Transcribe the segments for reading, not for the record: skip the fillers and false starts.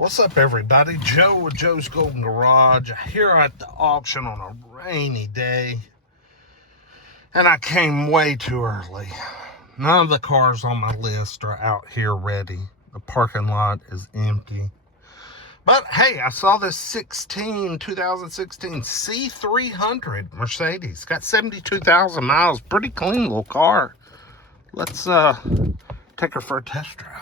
What's up, everybody? Joe with Joe's Golden Garage here at the auction on a rainy day, and I came way too early. None of the cars on my list are out here ready. The parking lot is empty. But hey, I saw this 2016 C300 Mercedes. Got 72,000 miles. Pretty clean little car. Let's take her for a test drive.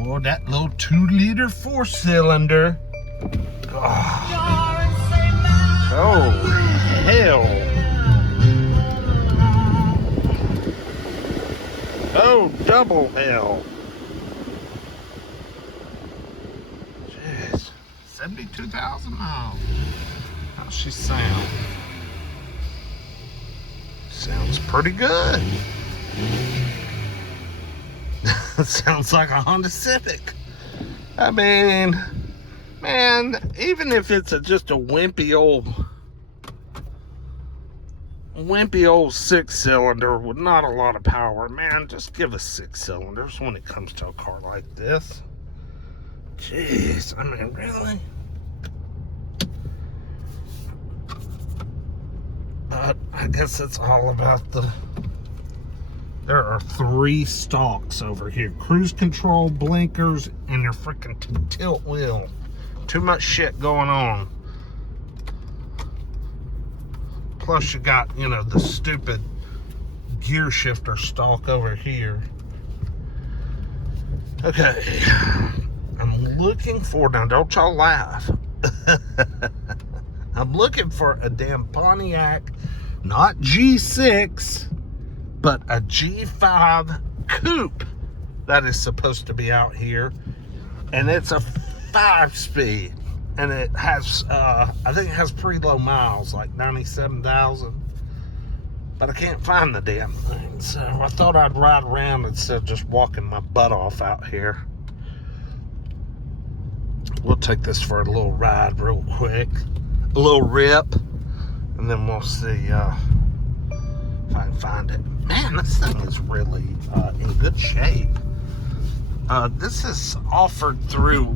Oh, that little 2-liter 4-cylinder. Oh, hell. Oh, double hell. Jeez. 72,000 miles. How's she sound? Sounds pretty good. Sounds like a Honda Civic. I mean, man, even if it's just a wimpy old 6-cylinder with not a lot of power, man, just give us 6 cylinders when it comes to a car like this. Jeez, I mean, really? But I guess it's all about there are 3 stalks over here. Cruise control, blinkers, and your freaking tilt wheel. Too much shit going on. Plus you got, you know, the stupid gear shifter stalk over here. Okay. I'm looking for, now don't y'all laugh. I'm looking for a damn Pontiac, not G6, but a G5 coupe that is supposed to be out here, and it's a 5-speed, and it has I think it has pretty low miles, like 97,000, but I can't find the damn thing, so I thought I'd ride around instead of just walking my butt off out here. We'll take this for a little ride real quick, a little rip, and then we'll see if I can find it. Man, this thing is really in good shape. This is offered through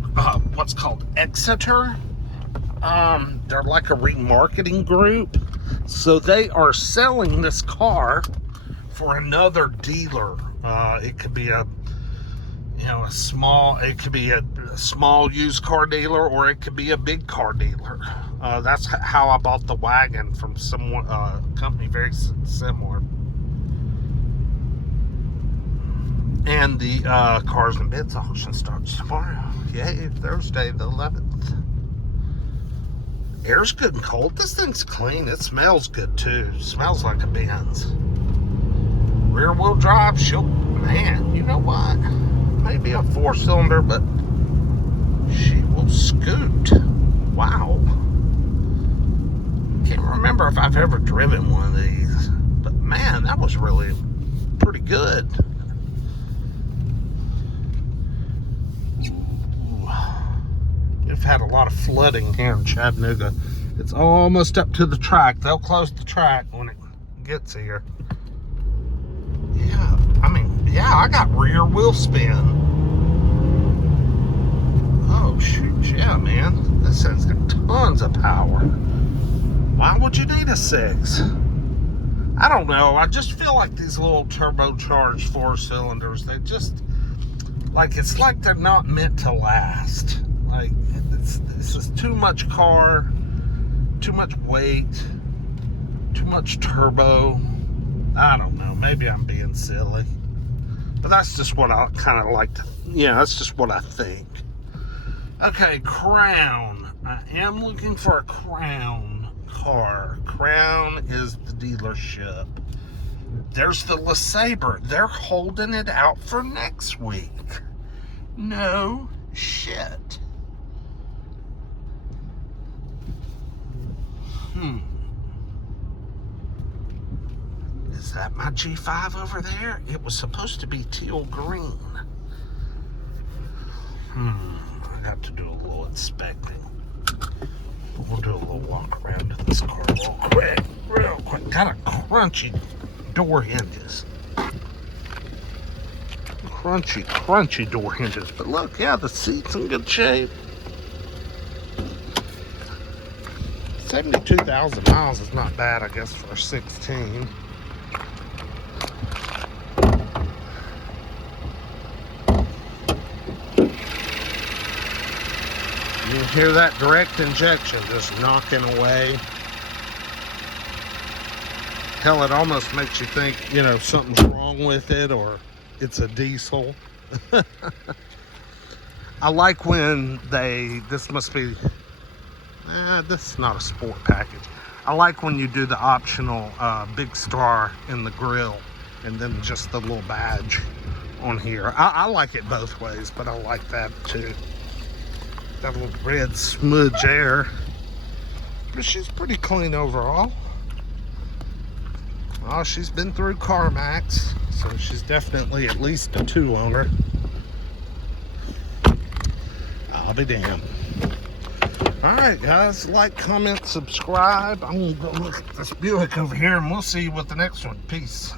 what's called Exeter. They're like a remarketing group. So they are selling this car for another dealer. It could be a small used car dealer, or it could be a big car dealer. That's how I bought the wagon from someone, company very similar. And the cars and bids auction starts tomorrow. Yay, Thursday the 11th. Air's good and cold. This thing's clean. It smells good too. Smells like a Benz. Rear wheel drive. Man, you know what? Maybe a 4-cylinder, but she will scoot. Wow. Can't remember if I've ever driven one of these, but man, that was really pretty good. We've had a lot of flooding here in Chattanooga. It's almost up to the track. They'll close the track when it gets here. Yeah, I mean, yeah, I got rear wheel spin. Oh, shoot, yeah, man. This thing's got tons of power. Why would you need a 6? I don't know. I just feel like these little turbocharged 4-cylinders, they just, it's like they're not meant to last. Like, this is too much car, too much weight, too much turbo. I don't know. Maybe I'm being silly. But that's just what I kind of like to, that's just what I think. Okay, Crown. I am looking for a Crown car. Crown is the dealership. There's the LeSabre. They're holding it out for next week. No shit. Is that my G5 over there? It was supposed to be teal green. I got to do a little inspecting. We'll do a little walk around in this car real quick. Got a crunchy door hinges. crunchy, crunchy door hinges. But look, yeah, the seat's in good shape. 72,000 miles is not bad, I guess, for a 16. You can hear that direct injection just knocking away. Hell, it almost makes you think, you know, something's wrong with it or it's a diesel. I like when this must be, this is not a sport package. I like when you do the optional big star in the grill and then just the little badge on here. I like it both ways, but I like that too. That little red smudge there. But she's pretty clean overall. Oh, she's been through CarMax, so she's definitely at least a 2 owner. I'll be damned. Alright guys, like, comment, subscribe. I'm gonna go look at this Buick over here and we'll see you with the next one. Peace.